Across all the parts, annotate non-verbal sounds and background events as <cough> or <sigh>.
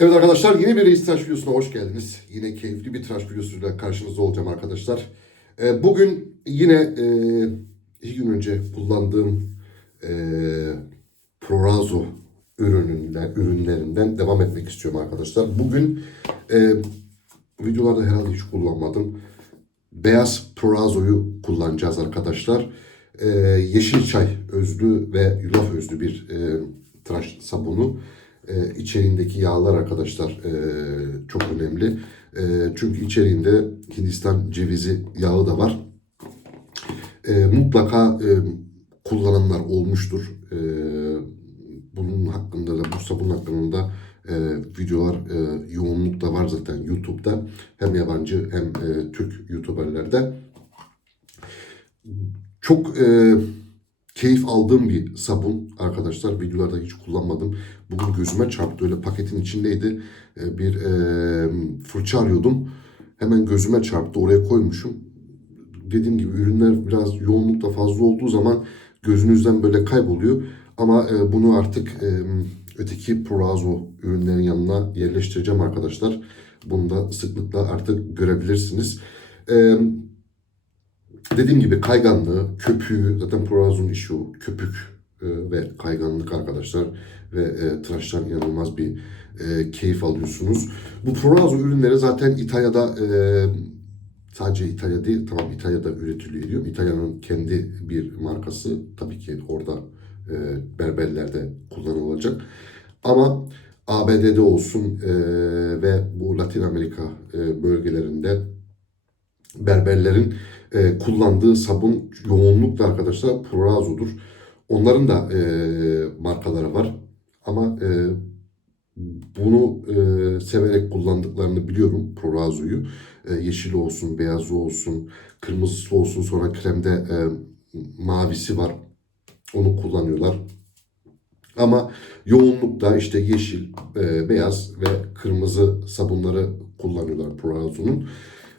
Evet arkadaşlar yeni bir Reis Tıraş videosuna hoş geldiniz. Yine keyifli bir tıraş videosuyla karşınızda olacağım arkadaşlar. Ee, bugün yine e, iki gün önce kullandığım e, Prorazo ürününden, ürünlerinden devam etmek istiyorum arkadaşlar. Bugün e, videolarda herhalde hiç kullanmadım. Beyaz Prorazo'yu kullanacağız arkadaşlar. E, yeşil çay özlü ve yulaf özlü bir e, tıraş sabunu. E, içeriğindeki yağlar arkadaşlar e, çok önemli. E, çünkü içeriğinde Hindistan cevizi yağı da var. E, mutlaka e, kullananlar olmuştur. E, bunun hakkında da bu sabun hakkında e, videolar e, yoğunlukta var zaten YouTube'da. Hem yabancı hem e, Türk YouTuber'lerde. Çok e, keyif aldığım bir sabun arkadaşlar. Videolarda hiç kullanmadım. Bugün gözüme çarptı. Öyle paketin içindeydi. E, bir fırça arıyordum. Hemen gözüme çarptı. Oraya koymuşum. Dediğim gibi ürünler biraz yoğunlukta fazla olduğu zaman gözünüzden böyle kayboluyor. Ama bunu artık öteki Prorazo ürünlerin yanına yerleştireceğim arkadaşlar. Bunu da sıklıkla artık görebilirsiniz. Dediğim gibi kayganlığı, köpüğü, zaten Prorazo'nun işi o. Köpük e, ve kayganlık arkadaşlar. Ve e, tıraştan inanılmaz bir e, keyif alıyorsunuz. Bu Prorazo ürünleri zaten İtalya'da e, sadece İtalya değil, tamam İtalya'da üretiliyor diyorum. İtalya'nın kendi bir markası. Tabii ki orada e, berberlerde kullanılacak. Ama ABD'de olsun e, ve bu Latin Amerika e, bölgelerinde berberlerin e, kullandığı sabun yoğunlukla arkadaşlar Prorazo'dur. Onların da e, markaları var. Ama e, bunu e, severek kullandıklarını biliyorum Prorazo'yu. E, yeşili olsun, beyazı olsun, kırmızısı olsun. Sonra kremde e, mavisi var. Onu kullanıyorlar. Ama yoğunlukta işte yeşil, e, beyaz ve kırmızı sabunları kullanıyorlar Prorazo'nun.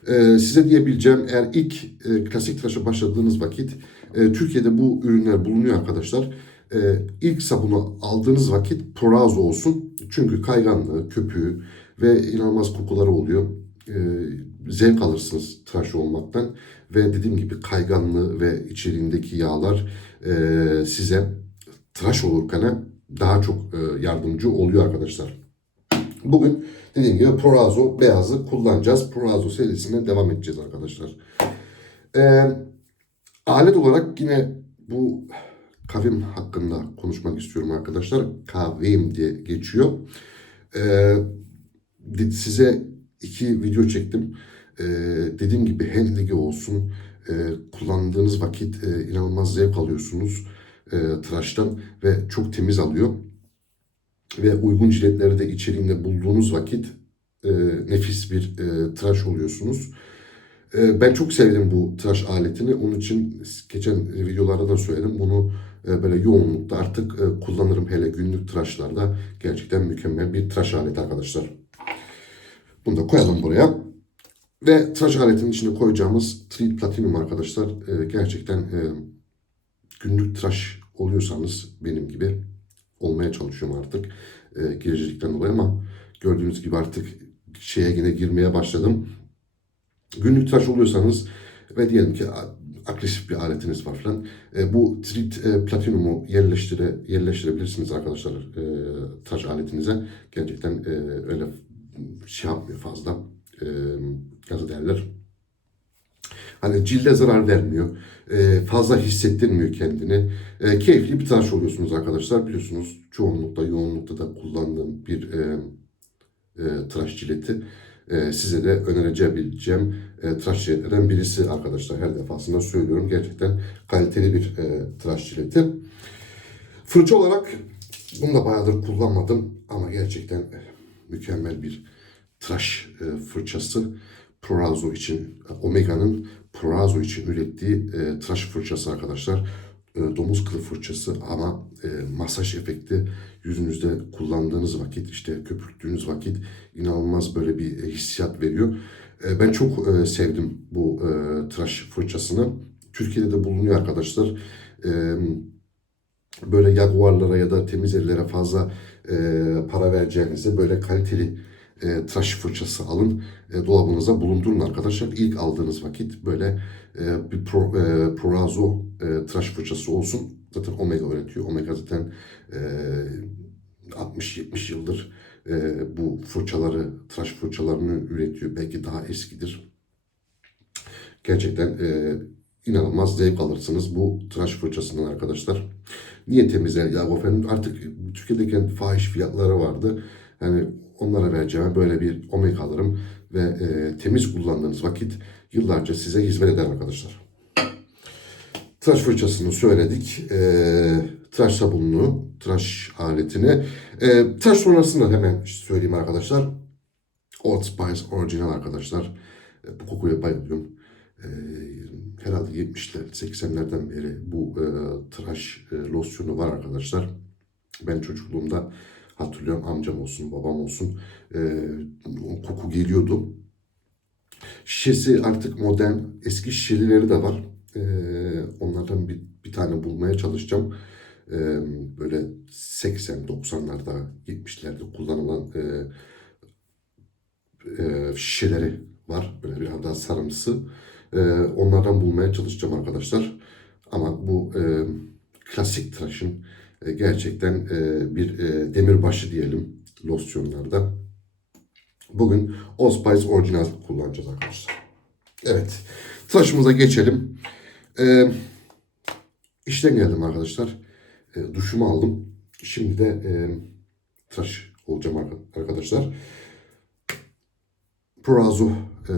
E, size diyebileceğim eğer ilk e, klasik tıraşa başladığınız vakit e, Türkiye'de bu ürünler bulunuyor arkadaşlar. E, ilk sabunu aldığınız vakit Prorazo olsun. Çünkü kayganlığı, köpüğü ve inanılmaz kokuları oluyor. E, zevk alırsınız tıraş olmaktan. Ve dediğim gibi kayganlığı ve içeriğindeki yağlar e, size tıraş olurken daha çok e, yardımcı oluyor arkadaşlar. Bugün dediğim gibi Prorazo beyazı kullanacağız. Prorazo serisine devam edeceğiz arkadaşlar. Ee, alet olarak yine bu kavim hakkında konuşmak istiyorum arkadaşlar. Kavim diye geçiyor. Ee, size iki video çektim. Ee, dediğim gibi handligi olsun. E, kullandığınız vakit e, inanılmaz zevk alıyorsunuz e, tıraştan ve çok temiz alıyor ve uygun jiletleri de içeriğinde bulduğunuz vakit e, nefis bir e, tıraş oluyorsunuz. E, ben çok sevdim bu tıraş aletini. Onun için geçen videolarda da söyledim. Bunu e, böyle yoğunlukta artık e, kullanırım. Hele günlük tıraşlarda gerçekten mükemmel bir tıraş aleti arkadaşlar. Bunu da koyalım buraya. Ve tıraş aletinin içine koyacağımız Treat Platinum arkadaşlar. E, gerçekten e, günlük tıraş oluyorsanız benim gibi olmaya çalışıyorum artık e, giricilikten dolayı ama gördüğünüz gibi artık şeye yine girmeye başladım. Günlük tıraş oluyorsanız ve diyelim ki agresif bir aletiniz var falan. E, bu Trit e, Platinum'u yerleştire, yerleştirebilirsiniz arkadaşlar e, tıraş aletinize. Gerçekten e, öyle şey yapmıyor fazla. E, nasıl derler? Hani cilde zarar vermiyor. E, fazla hissettirmiyor kendini. E, keyifli bir tıraş oluyorsunuz arkadaşlar. Biliyorsunuz çoğunlukta, yoğunlukta da kullandığım bir e, e, tıraş jileti. E, size de önereceğim e, tıraş jiletlerden birisi arkadaşlar. Her defasında söylüyorum. Gerçekten kaliteli bir e, tıraş jileti. Fırça olarak bunu da bayağıdır kullanmadım. Ama gerçekten e, mükemmel bir tıraş e, fırçası. Prorazo için, Omega'nın Prorazo için ürettiği e, tıraş fırçası arkadaşlar. E, domuz kılı fırçası ama e, masaj efekti yüzünüzde kullandığınız vakit işte köpürttüğünüz vakit inanılmaz böyle bir e, hissiyat veriyor. E, ben çok e, sevdim bu e, tıraş fırçasını. Türkiye'de de bulunuyor arkadaşlar. E, böyle jaguarlara ya da temiz ellere fazla e, para vereceğinize böyle kaliteli e, tıraş fırçası alın. E, dolabınıza bulundurun arkadaşlar. İlk aldığınız vakit böyle e, bir pro, e, Prorazo e, tıraş fırçası olsun. Zaten Omega üretiyor. Omega zaten e, 60-70 yıldır e, bu fırçaları, tıraş fırçalarını üretiyor. Belki daha eskidir. Gerçekten e, inanılmaz zevk alırsınız bu tıraş fırçasından arkadaşlar. Niye temizler ya efendim artık Türkiye'deki fahiş fiyatları vardı. Yani onlara vereceğim böyle bir omega alırım ve e, temiz kullandığınız vakit yıllarca size hizmet eder arkadaşlar. Tıraş fırçasını söyledik. E, tıraş sabununu, tıraş aletini. E, tıraş sonrasında hemen söyleyeyim arkadaşlar. Old Spice orijinal arkadaşlar. E, bu kokuya bayılıyorum. E, herhalde 70'ler, 80'lerden beri bu e, tıraş e, losyonu var arkadaşlar. Ben çocukluğumda hatırlıyorum amcam olsun, babam olsun e, o koku geliyordu. Şişesi artık modern, eski şişeleri de var. E, onlardan bir, bir tane bulmaya çalışacağım. E, böyle 80-90'larda, 70'lerde kullanılan e, e, şişeleri var. Böyle biraz daha sarımsı. E, onlardan bulmaya çalışacağım arkadaşlar. Ama bu e, klasik tıraşın e, gerçekten e, bir e, demirbaşı diyelim losyonlarda. Bugün Allspice orijinal kullanacağız arkadaşlar. Evet. Tıraşımıza geçelim. E, işten geldim arkadaşlar. E, duşumu aldım. Şimdi de e, tıraş olacağım arka- arkadaşlar. Prorazo e,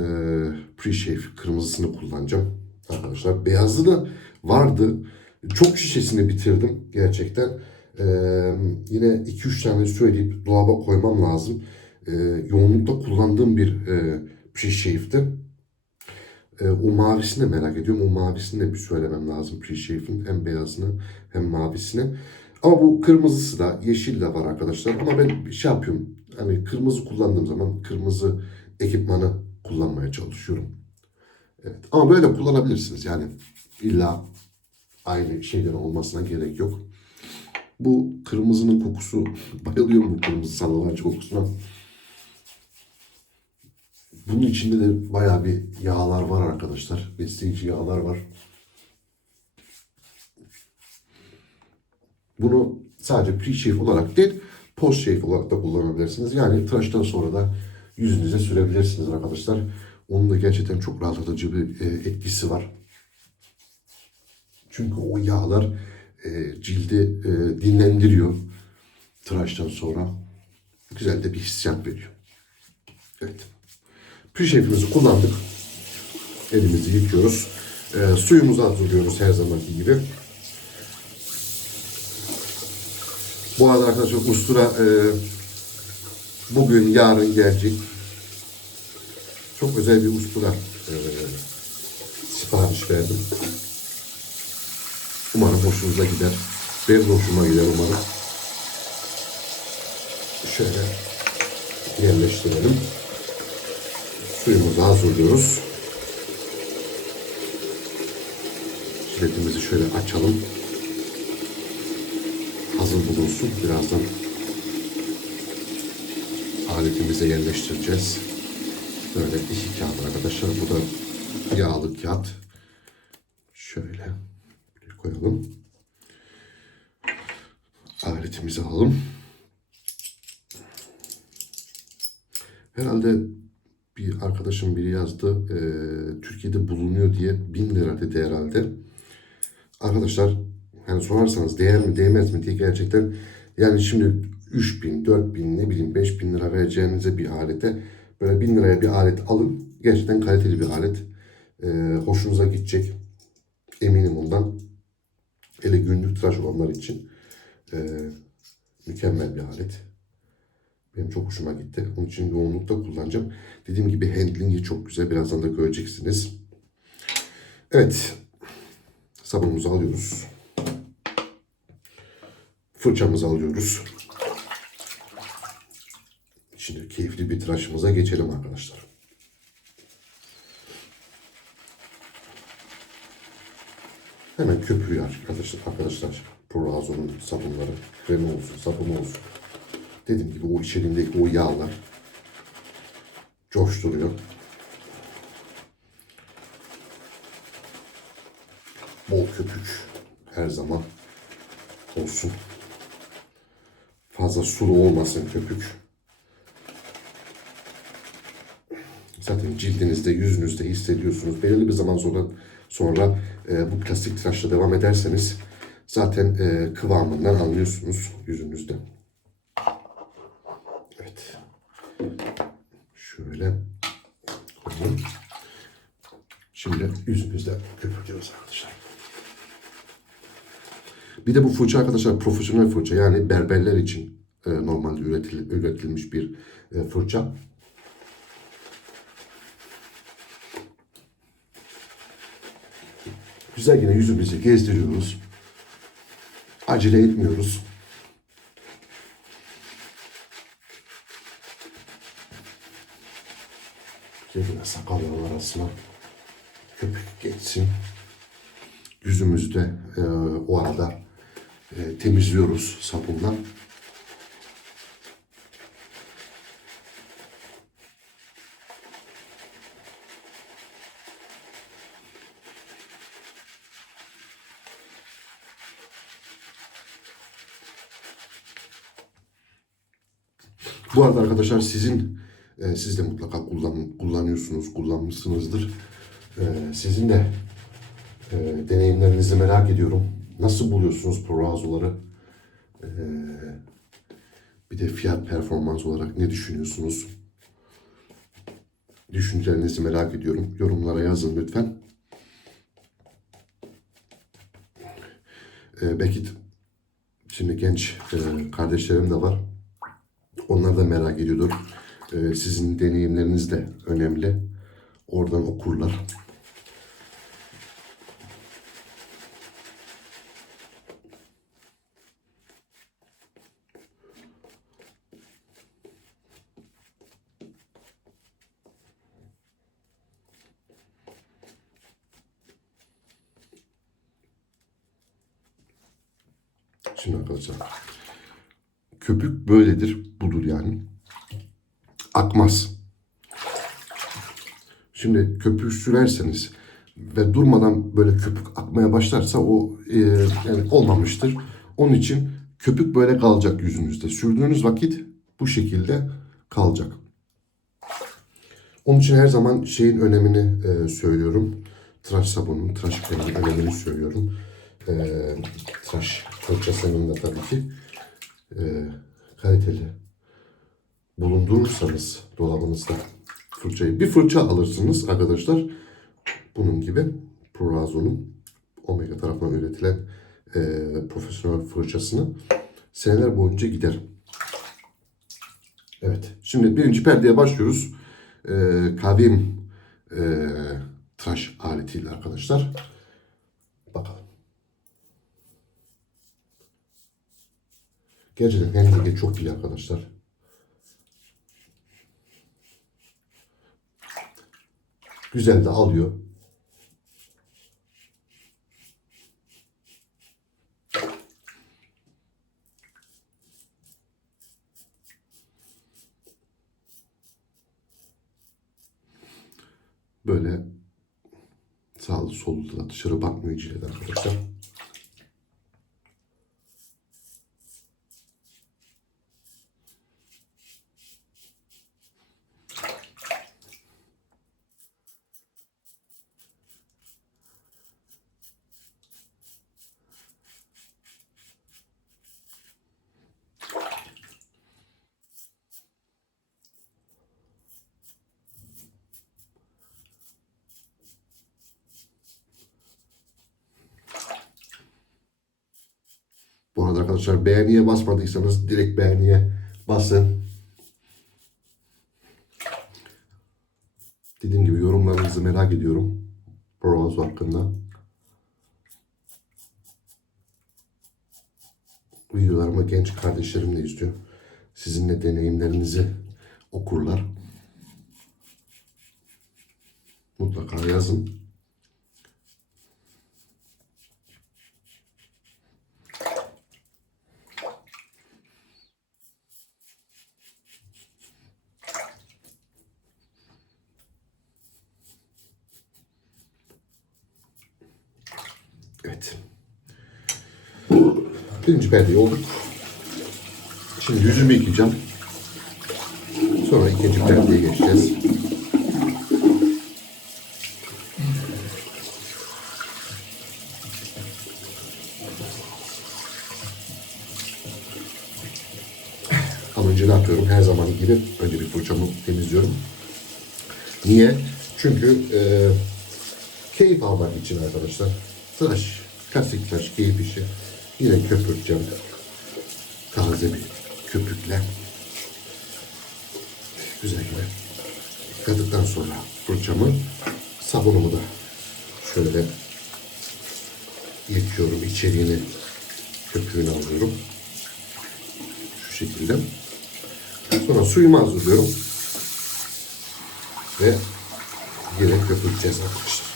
Pre-Shave kırmızısını kullanacağım arkadaşlar. Beyazı da vardı. Çok şişesini bitirdim gerçekten. E, yine 2-3 tane söyleyip dolaba koymam lazım. E, yoğunlukta kullandığım bir e, Pre-Shave'di. E, o mavisini de merak ediyorum. O mavisini de bir söylemem lazım Pre-Shave'in. Hem beyazını hem mavisini. Ama bu kırmızısı da yeşil de var arkadaşlar. Ama ben şey yapıyorum. Hani kırmızı kullandığım zaman kırmızı ekipmanı kullanmaya çalışıyorum. Evet. Ama böyle kullanabilirsiniz. Yani illa aynı şeyden olmasına gerek yok. Bu kırmızının kokusu, <laughs> bayılıyorum bu kırmızı sallanacı kokusuna. Bunun içinde de bayağı bir yağlar var arkadaşlar. Besleyici yağlar var. Bunu sadece pre-shave olarak değil, post-shave olarak da kullanabilirsiniz. Yani tıraştan sonra da yüzünüze sürebilirsiniz arkadaşlar. Onun da gerçekten çok rahatlatıcı bir e, etkisi var. Çünkü o yağlar e, cildi e, dinlendiriyor tıraştan sonra. Güzel de bir hissiyat veriyor. Evet. Pre-shave'imizi kullandık. Elimizi yıkıyoruz. E, suyumuzu hazırlıyoruz her zamanki gibi. Bu arada arkadaşlar ustura e, bugün yarın gelecek. Çok özel bir ustura e, sipariş verdim. Umarım hoşunuza gider. Benim hoşuma gider umarım. Şöyle yerleştirelim. Suyumuzu hazırlıyoruz. Jiletimizi şöyle açalım hazır bulunsun. Birazdan aletimize yerleştireceğiz. Böyle iki kağıt arkadaşlar. Bu da yağlı kağıt. Şöyle koyalım. Aletimizi alalım. Herhalde bir arkadaşım biri yazdı. eee, Türkiye'de bulunuyor diye bin lira dedi herhalde. Arkadaşlar yani sorarsanız değer mi değmez mi diye gerçekten yani şimdi 3 bin, 4 bin ne bileyim 5 bin lira vereceğinize bir alete böyle bin liraya bir alet alın. Gerçekten kaliteli bir alet. Ee, hoşunuza gidecek. Eminim ondan. Hele günlük tıraş olanlar için ee, mükemmel bir alet. Benim çok hoşuma gitti. Onun için yoğunlukta kullanacağım. Dediğim gibi handlingi çok güzel. Birazdan da göreceksiniz. Evet. Sabunumuzu alıyoruz. Fırçamızı alıyoruz. Şimdi keyifli bir tıraşımıza geçelim arkadaşlar. Hemen köpüğü arkadaşlar, arkadaşlar. Prorazo'nun sabunları, kremi olsun, sabunu olsun. Dediğim gibi o içeriğindeki o yağlar coşturuyor. Bol köpük her zaman olsun. Fazla sulu olmasın köpük. Zaten cildinizde, yüzünüzde hissediyorsunuz. Belirli bir zaman sonra sonra e, bu plastik tıraşla devam ederseniz zaten e, kıvamından anlıyorsunuz yüzünüzde. Evet. Şöyle. Şimdi yüzümüzde köpürtüyoruz arkadaşlar. Bir de bu fırça arkadaşlar profesyonel fırça yani berberler için e, normalde üretil, üretilmiş bir e, fırça. Güzel yine yüzümüzü gezdiriyoruz. Acele etmiyoruz. Yine sakalların arasına köpük geçsin. Yüzümüzü de e, o arada e, temizliyoruz sabunla. Bu arada arkadaşlar sizin e, siz de mutlaka kullan, kullanıyorsunuz, kullanmışsınızdır. E, sizin de e, deneyimlerinizi merak ediyorum. Nasıl buluyorsunuz provazoları? E, bir de fiyat performans olarak ne düşünüyorsunuz? Düşüncelerinizi merak ediyorum. Yorumlara yazın lütfen. E, belki şimdi genç e, kardeşlerim de var. Onlar da merak ediyordur. E, sizin deneyimleriniz de önemli. Oradan okurlar. Şimdi arkadaşlar. Köpük böyledir. Budur yani. Akmaz. Şimdi köpüğü sürerseniz ve durmadan böyle köpük akmaya başlarsa o e, yani olmamıştır. Onun için köpük böyle kalacak yüzünüzde. Sürdüğünüz vakit bu şekilde kalacak. Onun için her zaman şeyin önemini e, söylüyorum. Tıraş sabunun, tıraş kremin önemini söylüyorum. E, tıraş fırçasının da tabii ki e, kaliteli bulundurursanız dolabınızda fırçayı bir fırça alırsınız arkadaşlar. Bunun gibi Prorazo'nun Omega tarafından üretilen e, profesyonel fırçasını seneler boyunca gider. Evet. Şimdi birinci perdeye başlıyoruz. E, Kavim e, tıraş aletiyle arkadaşlar. Bakalım. Gerçekten rengi çok iyi arkadaşlar. Güzel de alıyor. Böyle sağlı sollu da dışarı bakmıyor cilet arkadaşlar. Arada arkadaşlar beğeniye basmadıysanız direkt beğeniye basın. Dediğim gibi yorumlarınızı merak ediyorum. Browse hakkında. Videolarımı genç kardeşlerim de izliyor. Sizinle deneyimlerinizi okurlar. Mutlaka yazın. Birinci perdeyi olduk. Şimdi yüzümü yıkayacağım. Sonra ikinci perdeye geçeceğiz. Ne yapıyorum? Her zaman gibi önce bir fırçamı temizliyorum. Niye? Çünkü e, keyif almak için arkadaşlar. Tıraş, klasik tıraş, keyif işi. Yine köpürteceğim. Taze bir köpükle. Güzel gibi. Yıkadıktan sonra fırçamı, sabunumu da şöyle yıkıyorum. içeriğini, köpüğünü alıyorum. Şu şekilde. Sonra suyumu hazırlıyorum. Ve yine köpürteceğiz arkadaşlar.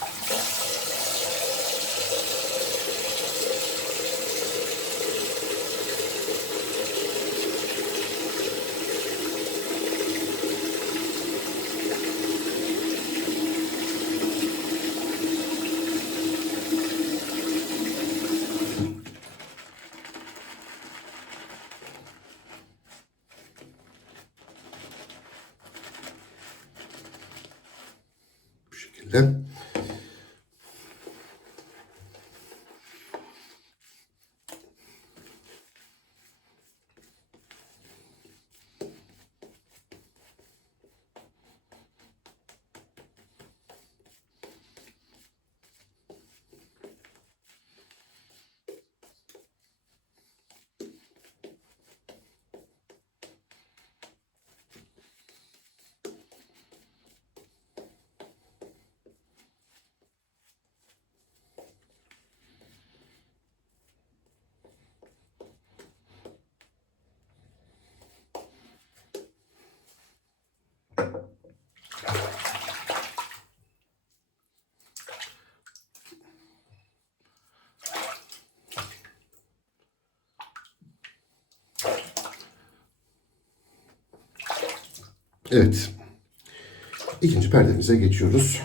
Bu şekilde. Evet. İkinci perdemize geçiyoruz.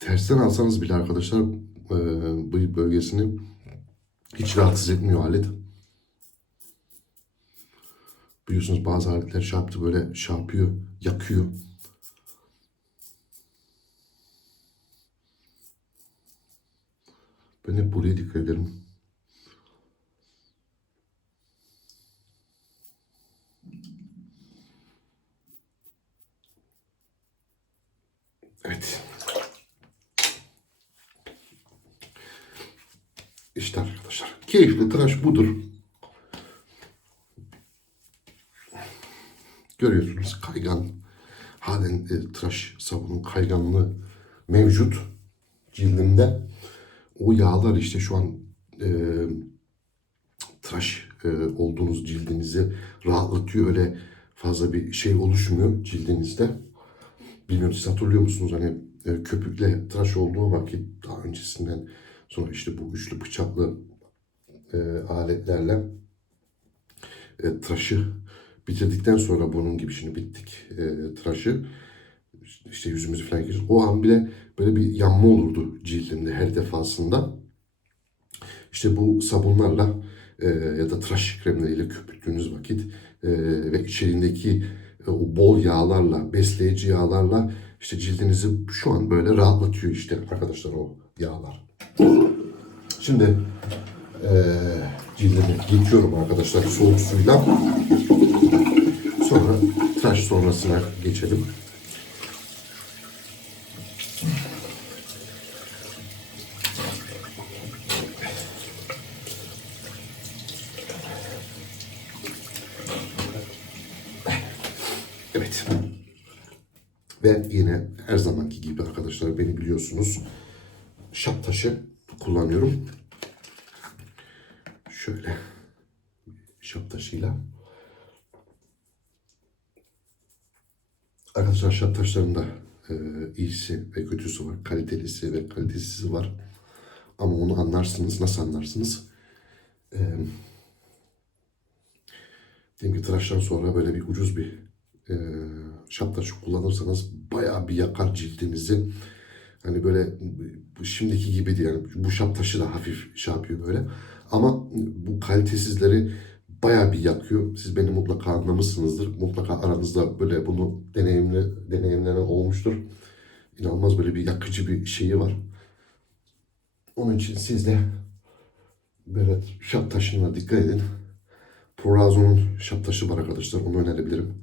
Tersten alsanız bile arkadaşlar e, bıyık bölgesini hiç rahatsız etmiyor alet. Biliyorsunuz bazı aletler şey böyle şey yakıyor. Ben hep buraya dikkat ederim. Evet. İşte arkadaşlar. Keyifli tıraş budur. Görüyorsunuz kaygan. Halen e, tıraş sabunun kayganlığı mevcut cildimde. O yağlar işte şu an e, tıraş e, olduğunuz cildinizi rahatlatıyor. Öyle fazla bir şey oluşmuyor cildinizde. Bilmiyorum siz hatırlıyor musunuz hani e, köpükle tıraş olduğu vakit daha öncesinden sonra işte bu üçlü bıçaklı e, aletlerle e, tıraşı bitirdikten sonra bunun gibi şimdi bittik e, tıraşı işte yüzümüzü falan geçir. O an bile böyle bir yanma olurdu cildimde her defasında. İşte bu sabunlarla e, ya da tıraş kremleriyle köpürttüğünüz vakit e, ve içeriğindeki e, o bol yağlarla, besleyici yağlarla işte cildinizi şu an böyle rahatlatıyor işte arkadaşlar o yağlar. Şimdi e, cildimi yıkıyorum arkadaşlar soğuk suyla. Sonra tıraş sonrasına geçelim. Evet. Ve yine her zamanki gibi arkadaşlar beni biliyorsunuz. Taşı kullanıyorum. Şöyle şap taşıyla. Arkadaşlar şap taşlarında e, iyisi ve kötüsü var. Kalitelisi ve kalitesizi var. Ama onu anlarsınız. Nasıl anlarsınız? E, diyelim ki tıraştan sonra böyle bir ucuz bir e, şap taşı kullanırsanız bayağı bir yakar cildinizi. Hani böyle şimdiki gibi değil. Yani bu şap taşı da hafif şey yapıyor böyle. Ama bu kalitesizleri bayağı bir yakıyor. Siz beni mutlaka anlamışsınızdır. Mutlaka aranızda böyle bunu deneyimli, deneyimlenen olmuştur. İnanılmaz böyle bir yakıcı bir şeyi var. Onun için siz de böyle şap taşına dikkat edin. Prorazo'nun şap taşı var arkadaşlar. Onu önerebilirim.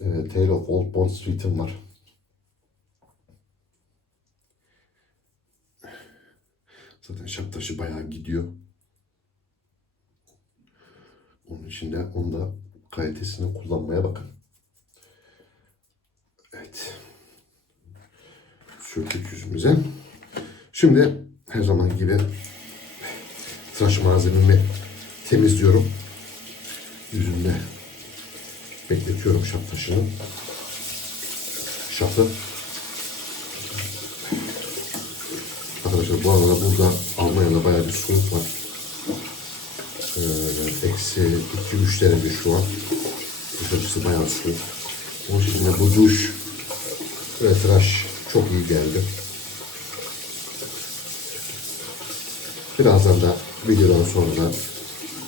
E, Tale of Old Bond Street'im var. Zaten şap taşı bayağı gidiyor. Onun için de onu da kalitesini kullanmaya bakın. Evet. Sürdük yüzümüze. Şimdi her zaman gibi tıraş malzememi temizliyorum. Yüzümde bekletiyorum şap taşını. Şapı. Arkadaşlar bu arada burada Almanya'da bayağı bir soğuk var. Ee, Eksi 2-3 derece şu an. Dışarısı bayağı soğuk. Onun için de bu duş ve tıraş çok iyi geldi. Birazdan da videodan sonra da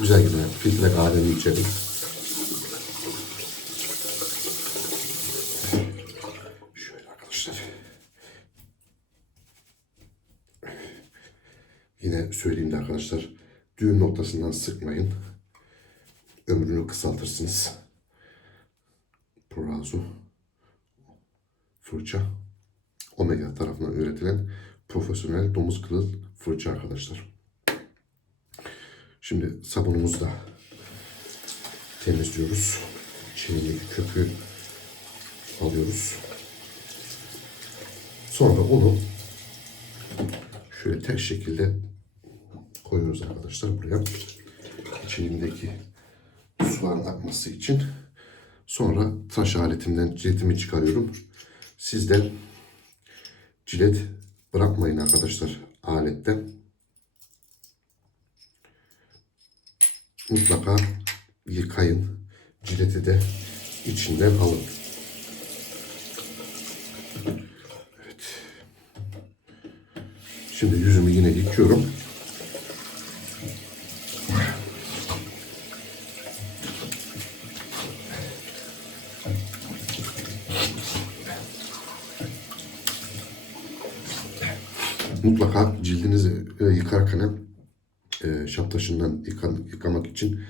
güzel güzel filtre kahvemi içelim. Şöyle arkadaşlar. Yine söyleyeyim de arkadaşlar. Düğüm noktasından sıkmayın. Ömrünü kısaltırsınız. Prorazo fırça Omega tarafından üretilen profesyonel domuz kılı fırça arkadaşlar. Şimdi sabunumuzu da temizliyoruz. İçindeki köpüğü alıyoruz. Sonra onu şöyle ters şekilde koyuyoruz arkadaşlar buraya. İçindeki suların akması için. Sonra tıraş aletimden ciletimi çıkarıyorum. Siz de cilet bırakmayın arkadaşlar aletten. Mutlaka yıkayın. Cileti de içinden alın. Evet. Şimdi yüzümü yine yıkıyorum. Mutlaka cildinizi e, yıkarken e, şap taşından yıkan, yıkamak için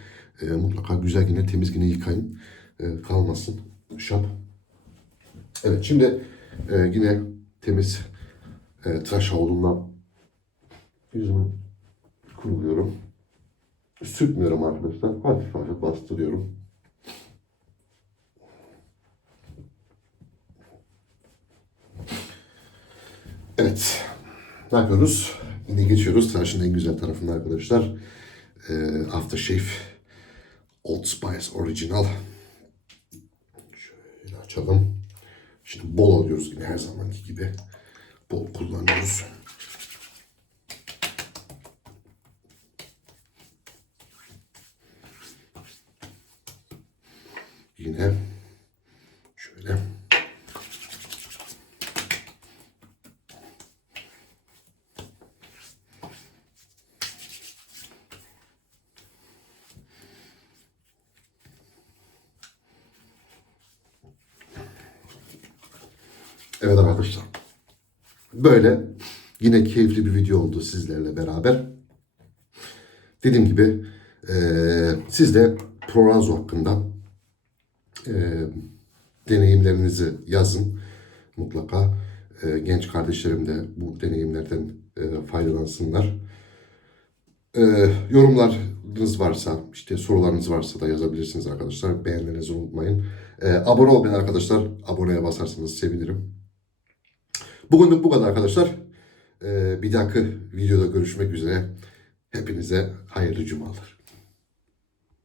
e, mutlaka güzel yine temiz yine yıkayın. E, kalmasın şap. Evet şimdi Ee, yine temiz e, tıraş havlumla yüzümü kuruluyorum. Sürtmüyorum arkadaşlar. Hafif hafif bastırıyorum. Evet. Ne yapıyoruz? Yine geçiyoruz. Tıraşın en güzel tarafında arkadaşlar. Ee, Aftershave Old Spice Original. Şöyle açalım. Şimdi bol alıyoruz yine her zamanki gibi. Bol kullanıyoruz. Yine şöyle. Evet arkadaşlar. Böyle yine keyifli bir video oldu sizlerle beraber. Dediğim gibi eee siz de Prorazo hakkında eee, deneyimlerinizi yazın mutlaka. Eee, genç kardeşlerim de bu deneyimlerden eee, faydalansınlar. Eee, yorumlarınız varsa, işte sorularınız varsa da yazabilirsiniz arkadaşlar. Beğenmenizi unutmayın. Eee, abone olmayan arkadaşlar aboneye basarsanız sevinirim. Bugünlük bu kadar arkadaşlar. Eee, bir dahaki videoda görüşmek üzere. Hepinize hayırlı cumalar.